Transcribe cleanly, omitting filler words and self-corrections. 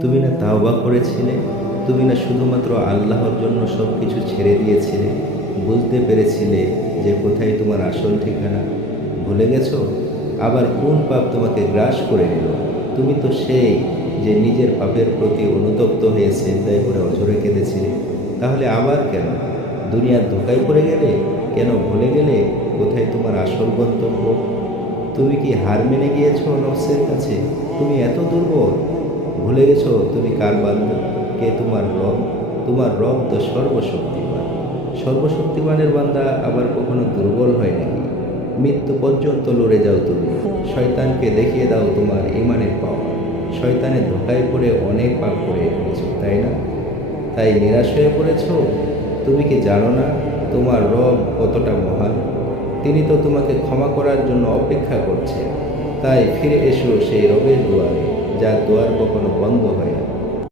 তুমি না তাওবা করেছিলে? তুমি না শুধুমাত্র আল্লাহর জন্য সব কিছু ছেড়ে দিয়েছিলে? বুঝতে পেরেছিলে যে কোথায় তোমার আসল ঠিকানা? ভুলে গেছো? আবার কোন পাপ তোমাকে গ্রাস করে নিল? তুমি তো সেই যে নিজের পাপের প্রতি অনুতপ্ত হয়ে সিজদায় করে অঝরে কেঁদেছিলে। তাহলে আবার কেন? দুনিয়ার ধোঁকায় পড়ে গেলে? কেন ভুলে গেলে কোথায় তোমার আসল গন্তব্য? তুমি কি হার মেনে গিয়েছো নফসের কাছে? তুমি এত দুর্বল? ভুলে গেছো তুমি কার বান্দা? কে তোমার রব? তোমার রব তো সর্বশক্তিমান। সর্বশক্তিমানের বান্দা আবার কখনো দুর্বল হয় নাকি? মৃত্যু পর্যন্ত লড়ে যাও তুমি। শয়তানকে দেখিয়ে দাও তোমার ইমানের পাওয়া। শয়তানের ধোঁকায় পড়ে অনেক পাপ করে ফেলেছো, তাই না? তাই নিরাশ হয়ে পড়েছ? তুমি কি জানো না তোমার রব কতটা মহান? তিনি তো তোমাকে ক্ষমা করার জন্য অপেক্ষা করছেন। তাই ফিরে এসো সেই রবের দুয়ারে, যার দুয়ার কখনো বন্ধ হয় না।